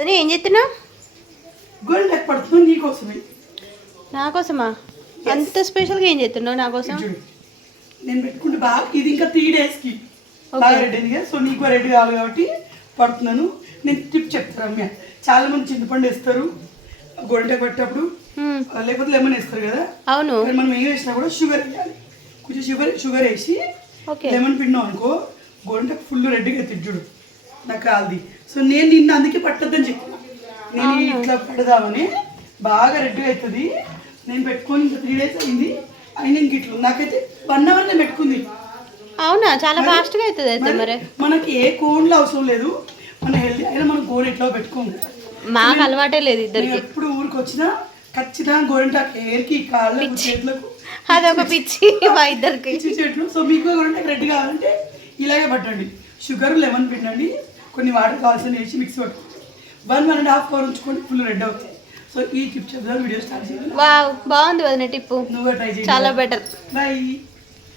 అదే ఏం చేస్తున్నావు? గోల్డ్ పడుతుంది నీకోసమే. నా కోసమా? అంత స్పెషల్గా ఏం చేస్తున్నావు నా కోసం? నేను పెట్టుకుంటే బాగా ఇది ఇంకా 3 డేస్కి బాగా రెడీ అయింది కదా. సో నీకు రెడీ కావాలి కాబట్టి పడుతున్నాను. నేను టిప్ చెప్తాను రమ్య. చాలా మంది చింతపండు వేస్తారు గోల్డ్ పట్టేటప్పుడు, లేకపోతే లెమన్ వేస్తారు కదా. అవును, మనం ఏం వేసినా కూడా షుగర్ వేయాలి. కొంచెం షుగర్ వేసి లెమన్ పిండినాం అనుకో గోల్డ్ ఫుల్ రెడ్గా అవుతుంది చూడు. నాకు కాల్ది. సో నేను నిన్న అందుకే పట్టద్దని చెప్పిన. నేను ఇట్లా పెడదామని బాగా రెడ్గా అవుతుంది. నేను పెట్టుకొని ఇంకా 3 డేస్ అయింది. అయినా ఇంక ఇట్లా నాకైతే 1 అవర్ నేను పెట్టుకుంది. అవునా, చాలా ఫాస్ట్గా అవుతుంది అయితే. మరి మనకి ఏ కోన్లు అవసరం లేదు, మన హెల్తీ అయినా మనం గోడ ఎట్లా పెట్టుకోము. మాకు అలవాటే లేదు ఇద్దరికి. ఎప్పుడు ఊరికి వచ్చినా ఖచ్చితంగా గోరింటాకు హెయిర్కి కాళ్ళకు చేతులకు అదొక పిచ్చి మా ఇద్దరికి చెట్లు. సో మీకు గోరింటాకు రెడ్ కావాలంటే ఇలాగే పట్టండి. షుగర్ లెమన్ పిండండి, కొన్ని వాటర్ కావాల్సిన వేసి మిక్స్ పట్టుకోండి. 1.5 అవర్ ఉంచుకోండి, ఫుల్ రెడ్ అవుతాయి. సో ఈ టిప్ చెప్తాను. వీడియో స్టార్ట్ చేయాలి. వావ్, బాగుంది వదిన టిప్పు. నువ్వు ట్రై చేయి, చాలా బెటర్. బాయ్.